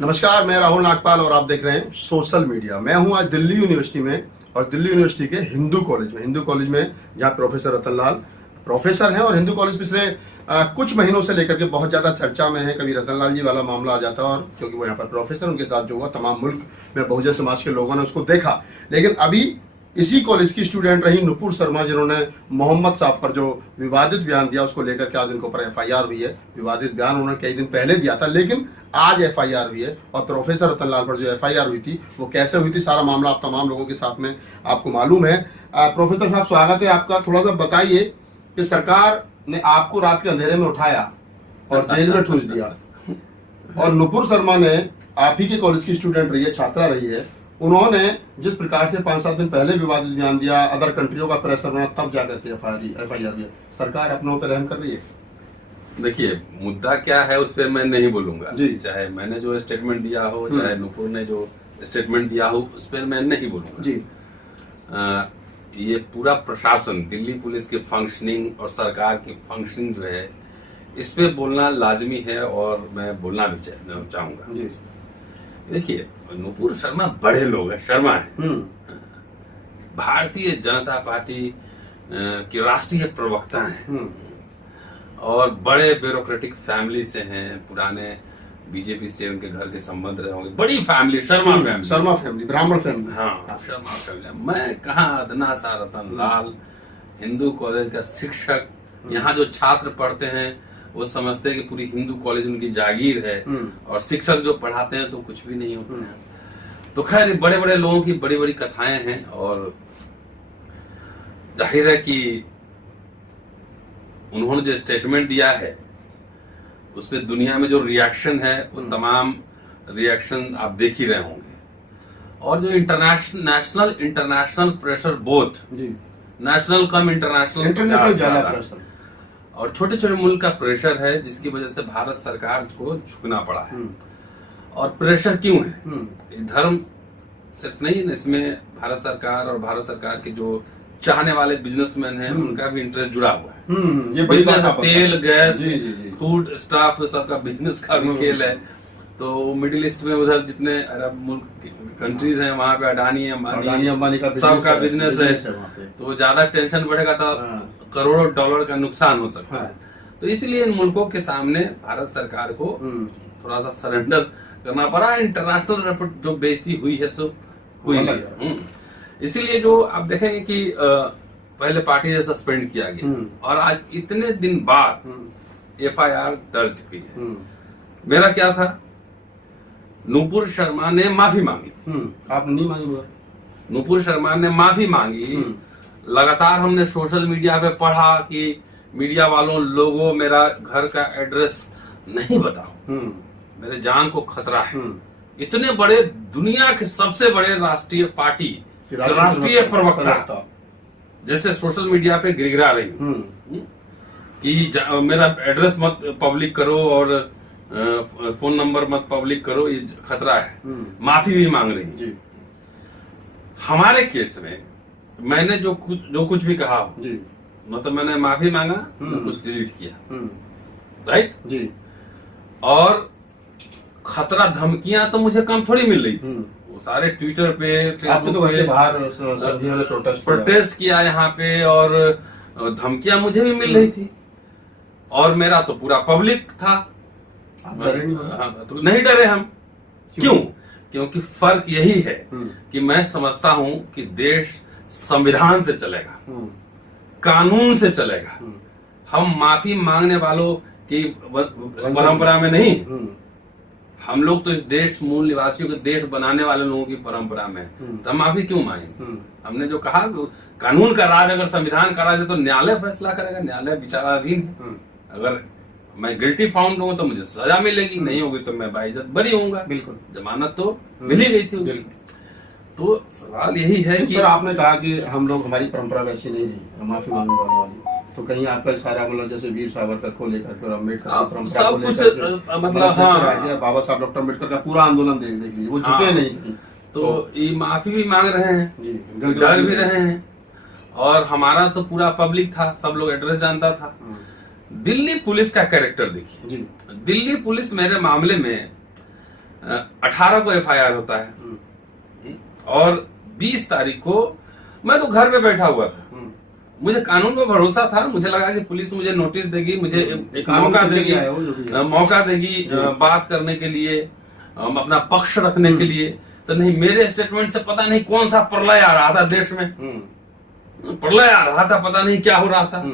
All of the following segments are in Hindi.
नमस्कार, मैं राहुल नागपाल और आप देख रहे हैं सोशल मीडिया। मैं हूं आज दिल्ली यूनिवर्सिटी में और दिल्ली यूनिवर्सिटी के हिंदू कॉलेज में जहां प्रोफेसर रतनलाल प्रोफेसर हैं और हिंदू कॉलेज पिछले कुछ महीनों से लेकर के बहुत ज्यादा चर्चा में है। कभी रतनलाल जी वाला मामला आ जाता है और क्योंकि वो यहाँ पर प्रोफेसर, उनके साथ जो हुआ तमाम मुल्क में बहुजन समाज के लोगों ने उसको देखा। लेकिन अभी इसी कॉलेज की स्टूडेंट रही नुपुर शर्मा, जिन्होंने मोहम्मद साहब पर जो विवादित बयान दिया उसको लेकर के आज उनके ऊपर एफआईआर हुई है। विवादित बयान उन्होंने कई दिन पहले दिया था, लेकिन आज एफआईआर हुई है। और प्रोफेसर रतनलाल पर जो एफआईआर हुई थी वो कैसे हुई थी, सारा मामला आप तमाम लोगों के साथ में आपको मालूम है। प्रोफेसर साहब, स्वागत है आपका। थोड़ा सा बताइए कि सरकार ने आपको रात के अंधेरे में उठाया और जेल में ठूस दिया, और नुपुर शर्मा ने आप ही के कॉलेज की स्टूडेंट रही है, छात्रा रही है, उन्होंने जिस प्रकार से 5-7 दिन पहले विवादित बयान दिया, अदर कंट्रियों का प्रेशर बना, तब जाकर एफआईआर हुई। सरकार अपनों पर रहम कर रही है। देखिए, मुद्दा क्या है उस पर मैं नहीं बोलूंगा। चाहे मैंने जो स्टेटमेंट दिया हो, चाहे नुपुर ने जो स्टेटमेंट दिया हो, उस पर मैं नहीं बोलूंगा जी। ये पूरा प्रशासन, दिल्ली पुलिस की फंक्शनिंग और सरकार की फंक्शनिंग जो है, इस पे बोलना लाजमी है और मैं बोलना भी चाहूंगा। देखिए, नुपुर शर्मा बड़े लोग हैं, शर्मा है, भारतीय जनता पार्टी की राष्ट्रीय प्रवक्ता हैं और बड़े ब्यूरोक्रेटिक फैमिली से हैं, पुराने बीजेपी से उनके घर के संबंध रहे होंगे। बड़ी फैमिली, शर्मा फैमिली, ब्राह्मण फैमिली। हाँ, शर्मा फैमिली। मैं कहाँ अदना सा रतनलाल, हिंदू कॉलेज का शिक्षक, यहाँ जो छात्र पढ़ते हैं वो समझते हैं कि पूरी हिंदू कॉलेज उनकी जागीर है, और शिक्षक जो पढ़ाते हैं तो कुछ भी नहीं होते हैं। तो खैर, बड़े बड़े लोगों की बड़ी बड़ी कथाएं हैं और जाहिर है कि उन्होंने जो स्टेटमेंट दिया है उस पर दुनिया में जो रिएक्शन है वो तमाम रिएक्शन आप देख ही रहे होंगे। और जो national international pressure, both national कम इंटरनेशनल ज्यादा प्रेशर और छोटे छोटे मुल्क का प्रेशर है, जिसकी वजह से भारत सरकार को झुकना पड़ा है। और प्रेशर क्यों है? धर्म सिर्फ नहीं, इसमें भारत सरकार और भारत सरकार के जो चाहने वाले बिजनेसमैन हैं उनका भी इंटरेस्ट जुड़ा हुआ है। ये बड़ी बात है। तेल, गैस, फूड स्टाफ, सबका बिजनेस का भी खेल है। तो मिडिल ईस्ट में उधर जितने अरब मुल्क कंट्रीज हैं, वहां पे अडानी अंबानी का सबका बिजनेस है। तो ज्यादा टेंशन बढ़ेगा तो करोड़ों डॉलर का नुकसान हो सकता है। तो इसलिए इन मुल्कों के सामने भारत सरकार को थोड़ा सा सरेंडर करना पड़ा। इंटरनेशनल जो बेइज्जती हुई है सो हुई है। इसीलिए जो आप देखेंगे कि पहले पार्टी से सस्पेंड किया गया और आज इतने दिन बाद एफआईआर दर्ज की है। मेरा क्या था, नुपुर शर्मा ने माफी मांगी। आपने नहीं मांगी? नुपुर शर्मा ने माफी मांगी। लगातार हमने सोशल मीडिया पे पढ़ा कि मीडिया वालों, लोगों, मेरा घर का एड्रेस नहीं बताओ, मेरे जान को खतरा है। इतने बड़े, दुनिया के सबसे बड़े राष्ट्रीय पार्टी राष्ट्रीय प्रवक्ता जैसे सोशल मीडिया पे गिरगिरा रही कि मेरा एड्रेस मत पब्लिक करो और फोन नंबर मत पब्लिक करो, ये खतरा है। माफी भी मांग रही। हमारे केस में मैंने जो कुछ भी कहा, मतलब मैंने माफी मांगा, कुछ डिलीट किया, राइट जी। और खतरा, धमकियां तो मुझे कम थोड़ी मिल रही थी। वो सारे ट्विटर पे, फेसबुक पे बाहर प्रोटेस्ट किया यहाँ पे, और धमकियां मुझे भी मिल रही थी। और मेरा तो पूरा पब्लिक था। तो नहीं डरे हम। क्यों? क्योंकि फर्क यही है कि मैं समझता हूं कि देश संविधान से चलेगा, कानून से चलेगा। हम माफी मांगने वालों की परंपरा में नहीं। हम लोग तो इस देश, मूल निवासियों के देश बनाने वाले लोगों की परंपरा में, तो हम माफी क्यों मांगेंगे? हमने जो कहा, कानून का राज, अगर संविधान का राज है तो न्यायालय फैसला करेगा, न्यायालय विचाराधीन है। अगर मैं गिल्टी फाउंड हूँ तो मुझे सजा मिलेगी, नहीं होगी तो मैं बाइज्जत बरी होऊंगा। बिल्कुल, जमानत तो मिल ही गई थी। तो सवाल यही है कि आपने कहा कि हम लोग, हमारी परंपरा वैसी नहीं रही माफी मांगने वाली, तो कहीं आपका सारा मतलब जैसे वीर सावरकर को लेकर के और अम्बेडकर की परंपरा को लेकर, मतलब बाबा साहब डॉक्टर अम्बेडकर का पूरा आंदोलन देख लीजिए, वो झुके नहीं कहीं। तो ये माफी भी मांग रहे हैं, डर भी रहे हैं। और हमारा तो पूरा पब्लिक था, सब लोग एड्रेस जानता था। दिल्ली पुलिस का कैरेक्टर देखिए। दिल्ली पुलिस मेरे मामले में 18 को FIR होता है और 20 तारीख को मैं तो घर पे बैठा हुआ था। मुझे कानून पे भरोसा था, मुझे लगा कि पुलिस मुझे नोटिस देगी, मुझे एक मौका देगी बात करने के लिए, अपना पक्ष रखने के लिए। तो नहीं, मेरे स्टेटमेंट से पता नहीं कौन सा प्रलय आ रहा था देश में, प्रलय आ रहा था, पता नहीं क्या हो रहा था।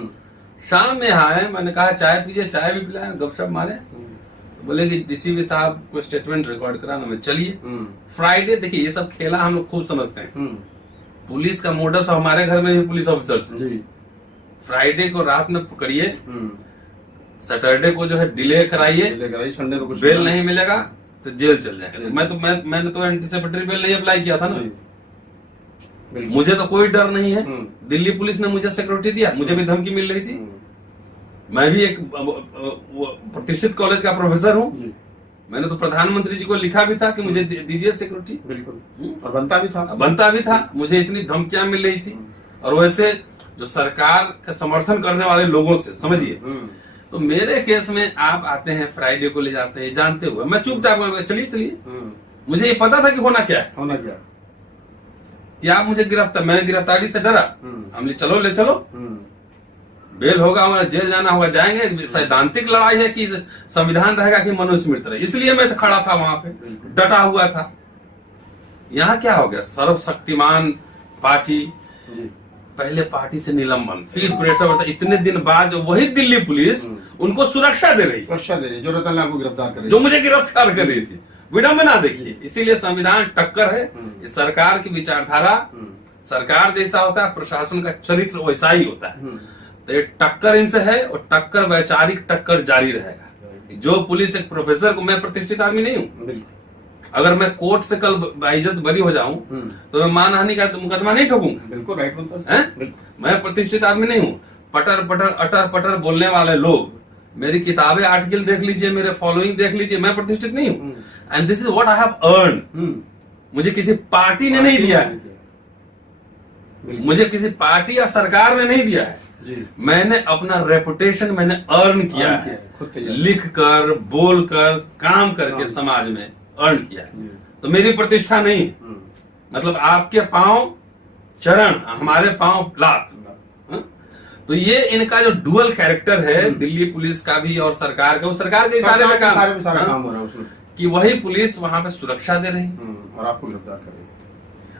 शाम में आए, मैंने कहा चाय पीजिए, चाय भी पिलाया, गपशप मारे। बोले कि DCP साहब को स्टेटमेंट रिकॉर्ड कराना, मैं चलिए। फ्राइडे, देखिए ये सब खेला हम लोग खूब समझते हैं, पुलिस का मोडस हमारे घर में भी पुलिस ऑफिसर्स। फ्राइडे को रात में पकड़िए, सैटरडे को जो है डिले कराइए, संडे को बेल नहीं मिलेगा तो जेल चल जाएगा। मैंने तो एंटीसिपेटरी बेल नहीं अप्लाई किया था ना, मुझे तो कोई डर नहीं है। दिल्ली पुलिस ने मुझे सिक्योरिटी दिया, मुझे भी धमकी मिल रही थी। मैं भी एक प्रतिष्ठित कॉलेज का प्रोफेसर हूँ, मैंने तो प्रधानमंत्री जी को लिखा भी था कि मुझे दीजिए सिक्योरिटी। बिल्कुल, और बनता भी था, मुझे इतनी धमकियां मिल रही थी। और वैसे जो सरकार का समर्थन करने वाले लोगों से, समझिए, तो मेरे केस में आप आते हैं, फ्राइडे को ले जाते हैं, जानते हुए मैं चुपचाप चलिए चलिए। मुझे ये पता था कि होना क्या कि आप मुझे मैंने गिरफ्तारी से डरा, हम चलो ले चलो, बेल होगा, हमारा जेल जाना होगा, जाएंगे। सैद्धांतिक लड़ाई है कि संविधान रहेगा कि मनुस्मृति रहे, इसलिए मैं तो खड़ा था वहां पे, डटा हुआ था। यहाँ क्या हो गया, सर्वशक्तिमान पार्टी, पहले पार्टी से निलंबन, फिर प्रेशर बढ़ता, इतने दिन बाद वही दिल्ली पुलिस उनको सुरक्षा दे रही, जो रतनलाल को गिरफ्तार कर रही, जो मुझे गिरफ्तार कर रही थी। विडंबना देखिए। इसीलिए संविधान टक्कर है, इस सरकार की विचारधारा, सरकार जैसा होता है, प्रशासन का चरित्र वैसा ही होता है। तो ये टक्कर इनसे है, और टक्कर वैचारिक टक्कर जारी रहेगा। जो पुलिस एक प्रोफेसर को, मैं प्रतिष्ठित आदमी नहीं हूँ, अगर मैं कोर्ट से कल बाइज्जत बरी हो जाऊं तो मैं मानहानि का मुकदमा नहीं ठोकूंगा। बिल्कुल राइट, मैं प्रतिष्ठित आदमी नहीं हूँ। पटर पटर अटर पटर बोलने वाले लोग, मेरी किताबें आर्टिकल देख लीजिए, मेरे फॉलोइंग देख लीजिए, मैं प्रतिष्ठित नहीं हूँ। And this is what I have earn. मुझे किसी पार्टी ने नहीं दिया है, मुझे किसी पार्टी या सरकार ने नहीं दिया है। मैंने अपना रेपुटेशन मैंने अर्न किया है, लिख कर, बोल कर, काम करके समाज में अर्न किया है। तो मेरी प्रतिष्ठा नहीं, मतलब आपके पांव चरण, हमारे पांव लात। तो ये इनका जो डुअल कैरेक्टर है दिल्ली पुलिस का भी और सरकार का, वो सरकार के इशारे पे काम हो रहा है उसमें, कि वही पुलिस वहां पे सुरक्षा दे रही और आपको गिरफ्तार कर रही।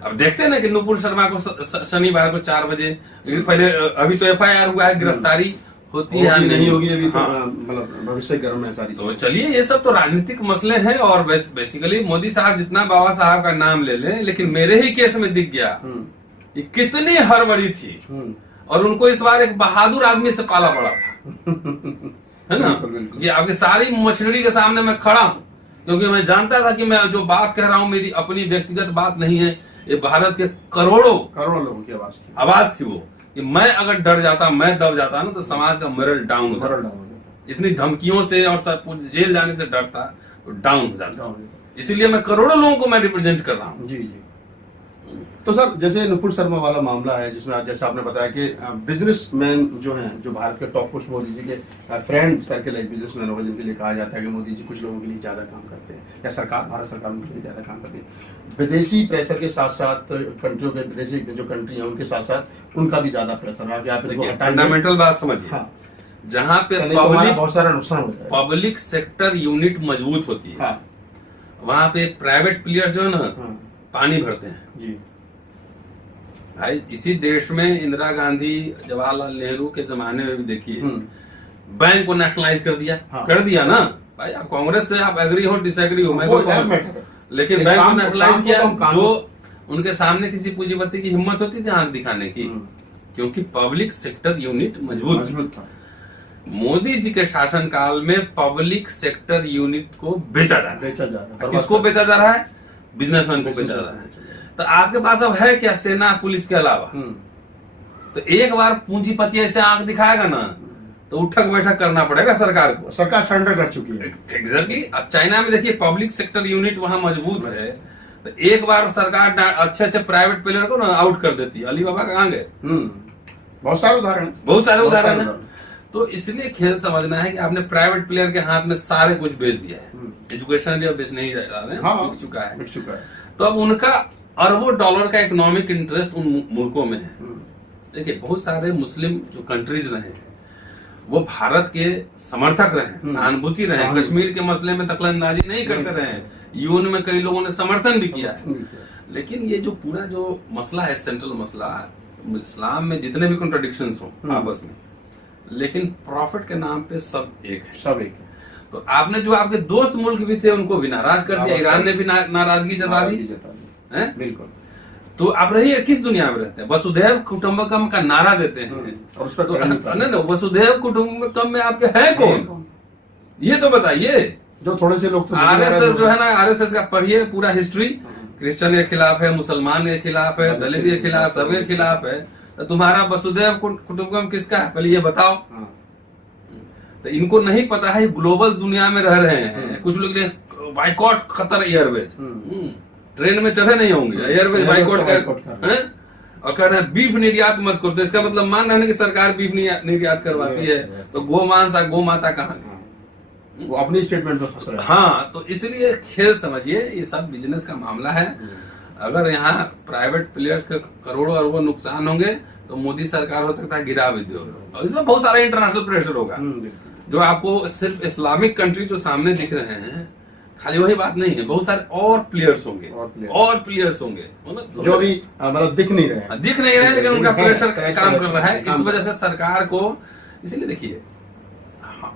अब देखते हैं ना कि नुपुर शर्मा को शनिवार को 4 बजे, पहले अभी तो FIR हुआ है, गिरफ्तारी होती है नहीं होगी अभी, तो मतलब भविष्य गर्म है सारी। तो चलिए, ये सब तो राजनीतिक मसले हैं, और बेसिकली मोदी साहब जितना बाबा साहब का नाम ले लें, लेकिन मेरे ही केस में दिख गया कि कितनी हड़बड़ी थी, और उनको इस बार एक बहादुर आदमी से पाला पड़ा था, है ना। ये आपके सारी मशीनरी के सामने मैं खड़ा हूं, क्योंकि मैं जानता था कि मैं जो बात कह रहा हूं मेरी अपनी व्यक्तिगत बात नहीं है, ये भारत के करोड़ों लोगों की आवाज थी वो, कि मैं अगर डर जाता, मैं दब जाता ना, तो समाज का मोरल डाउन हो जाता। इतनी धमकियों से और सब जेल जाने से डरता, तो डाउन हो जाता। इसीलिए मैं करोड़ों लोगों को मैं रिप्रेजेंट कर रहा हूँ। जी। तो सर, जैसे नुपुर शर्मा वाला मामला है, जिसमें जैसे आपने बताया कि बिजनेसमैन जो हैं, जो भारत के टॉप कुछ मोदी जी के फ्रेंड सर्कल एक बिजनेसमैन होगा, जिनके लिए कहा जाता है कि मोदी जी कुछ लोगों के लिए ज्यादा काम करते हैं, या सरकार, भारत सरकार उनके लिए ज्यादा काम करती है। विदेशी प्रेशर के साथ साथ कंट्रियों के, विदेशी जो कंट्री है उनके साथ साथ उनका भी ज्यादा प्रेशर है। फंडामेंटल बात समझिए, जहाँ पे बहुत सारा नुकसान हो जाए, पब्लिक सेक्टर यूनिट मजबूत होती है, वहां पे प्राइवेट प्लेयर्स जो है ना, पानी भरते हैं। भाई, इसी देश में इंदिरा गांधी, जवाहरलाल नेहरू के जमाने में भी देखिए, बैंक को नेशनलाइज कर दिया, कर दिया ना भाई। आप कांग्रेस से आप एग्री हो, डिसएग्री हो, लेकिन बैंक को नेशनलाइज किया। जो उनके सामने किसी पूंजीपति की हिम्मत होती थी आंख दिखाने की, क्योंकि पब्लिक सेक्टर यूनिट मजबूत था। मोदी जी के शासन काल में पब्लिक सेक्टर यूनिट को बेचा जा रहा है। किसको बेचा जा रहा है? बिजनेसमैन को बेचा जा रहा है। तो आपके पास अब है क्या, सेना पुलिस के अलावा? तो एक बार पूंजीपति ऐसे आंख दिखाएगा ना, तो उठक बैठक करना पड़ेगा सरकार को। सरकार सरेंडर कर चुकी है। एग्जैक्टली। अब चाइना में देखिए, पब्लिक सेक्टर यूनिट वहां मजबूत है, तो एक बार सरकार अच्छे प्राइवेट प्लेयर को ना आउट कर देती है। अलीबाबा कहाँ गए? बहुत सारे उदाहरण है। तो इसलिए खेल समझना है कि आपने प्राइवेट प्लेयर के हाथ में सारे कुछ बेच दिया है, एजुकेशन भी अब बेचने ही जा रहे हैं, बिक चुका है। तो अब उनका अरबों डॉलर का इकोनॉमिक इंटरेस्ट उन मुल्कों में है। देखिए बहुत सारे मुस्लिम जो कंट्रीज रहे हैं वो भारत के समर्थक रहे, सहानुभूति रहे, कश्मीर के मसले में दखलंदाजी नहीं करते रहे, यूएन में कई लोगों ने समर्थन भी किया है। लेकिन ये जो पूरा जो मसला है, सेंट्रल मसला, इस्लाम में जितने भी कॉन्ट्रडिक्शंस हो आपस में, लेकिन प्रॉफिट के नाम पे सब एक है, सब एक है। तो आपने जो आपके दोस्त मुल्क भी थे उनको भी नाराज कर दिया, ईरान ने भी नाराजगी जता दी है। बिल्कुल। तो आप रहिए किस दुनिया में रहते हैं? वसुधैव कुटुंबकम का नारा देते हैं और उस पर नहीं, वसुधैव कुटुंबकम में आपके हैं कौन? ये तो बताइए। जो थोड़े से लोग आरएसएस जो है ना, आरएसएस का पढ़िए पूरा हिस्ट्री, क्रिश्चियन के खिलाफ है, मुसलमान के खिलाफ है, दलित के खिलाफ, सबके खिलाफ है। तो तुम्हारा वसुधैव कुटुंबकम किसका है पहले ये बताओ। तो इनको नहीं पता है ग्लोबल दुनिया में रह रहे हैं। कुछ लोग बाइकॉट कतर एयरवेज, ट्रेन में चढ़े नहीं होंगे, एयरवेज बाइकॉट कर और कह रहे हैं बीफ निर्यात मत करो। तो इसका मतलब मान रहे हैं कि सरकार बीफ निर्यात करवाती है, तो गो मांस गो माता कहाँ, वो अपनी स्टेटमेंट में फंस रहे हैं। हाँ, तो इसलिए खेल समझिए, ये सब बिजनेस का मामला है। अगर यहाँ प्राइवेट प्लेयर्स के करोड़ों अरबों नुकसान होंगे तो मोदी सरकार हो सकता है गिरा भी दे, और इसमें बहुत सारा इंटरनेशनल प्रेशर होगा। जो आपको सिर्फ इस्लामिक कंट्री जो सामने दिख रहे हैं, खाली वही बात नहीं है, बहुत सारे और प्लेयर्स होंगे, और प्लेयर्स होंगे जो भी मतलब दिख नहीं रहे, लेकिन उनका प्रेशर काम कर रहा है। इस वजह से सरकार को, इसलिए देखिए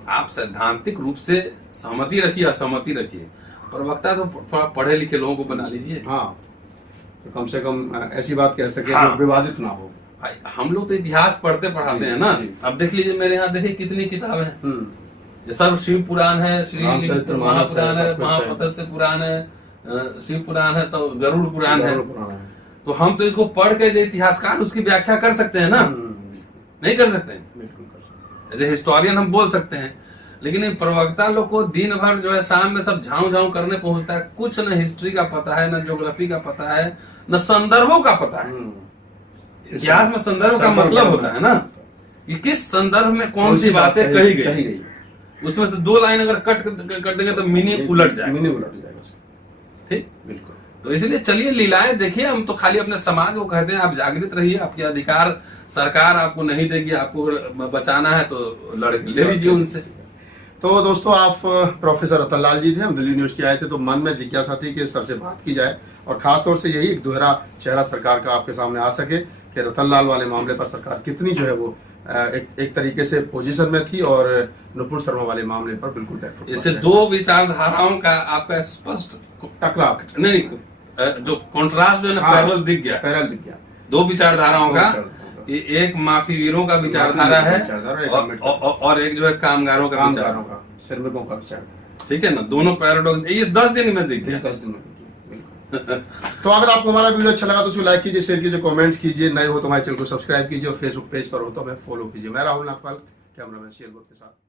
आप सैद्धांतिक रूप से सहमति रखिए, असहमति रखिए, प्रवक्ता तो थोड़ा पढ़े लिखे लोगों को बना लीजिए। हाँ, तो कम से कम ऐसी बात कह सके जो विवादित ना हो। हम लोग तो इतिहास पढ़ते पढ़ाते हैं ना। अब देख लीजिए मेरे यहाँ देखिए कितनी किताबें हैं, ये सब शिव पुराण है, श्री महापुराण है, महामत्स्य पुराण है, शिव पुराण है, तो गरुड़ पुराण है। तो हम तो इसको पढ़ के जो इतिहासकार उसकी व्याख्या कर सकते हैं ना, नहीं कर सकते हैं? एज ए हिस्टोरियन हम बोल सकते हैं, लेकिन इन प्रवक्ता लोग को दिन भर जो है शाम में सब झाऊ झाऊ करने पहुंचता है। कुछ न हिस्ट्री का पता है, न ज्योग्राफी का पता है, न संदर्भों का पता है। इतिहास में संदर्भ का मतलब होता है ना कि किस संदर्भ में कौन सी बातें कही गई। उसमें से दो लाइन अगर कट कर देंगे तो मीनिंग उलट जाएगा। ठीक, बिल्कुल। तो इसलिए चलिए लीलाएं देखिए। हम तो खाली अपने समाज को कहते हैं आप जागृत रहिए, आपके अधिकार सरकार आपको नहीं देगी, आपको बचाना है तो ले लीजिए उनसे। तो दोस्तों, आप प्रोफेसर रतन लाल जी थे, हम दिल्ली यूनिवर्सिटी आए थे, तो मन में जिज्ञासा थी कि सर से बात की जाए, और खासतौर से यही एक दोहरा चेहरा सरकार का आपके सामने आ सके कि रतन लाल वाले मामले पर सरकार कितनी जो है वो एक तरीके से पोजीशन में थी, और नुपुर शर्मा वाले मामले पर बिल्कुल इससे दो विचारधाराओं का आपका स्पष्ट टकराव नहीं, जो कॉन्ट्रास्ट जो है ना, पैरेलल दिख गया दो विचारधाराओं का। एक माफी वीरों का विचारधारा है और एक जो है कामगारों का विचारधारा, श्रमिकों का विचारधारा। ठीक है ना, दोनों पैराडॉक्स इस 10 दिन में दिख गया। 10 दिन में तो अगर आपको हमारा वीडियो अच्छा लगा तो उसको लाइक कीजिए, शेयर कीजिए, कमेंट्स कीजिए, नए हो तो हमारे चैनल को सब्सक्राइब कीजिए, और फेसबुक पेज पर हो तो हमें फॉलो कीजिए। मैं राहुल नागपाल, कैमरामैन शेयर के साथ।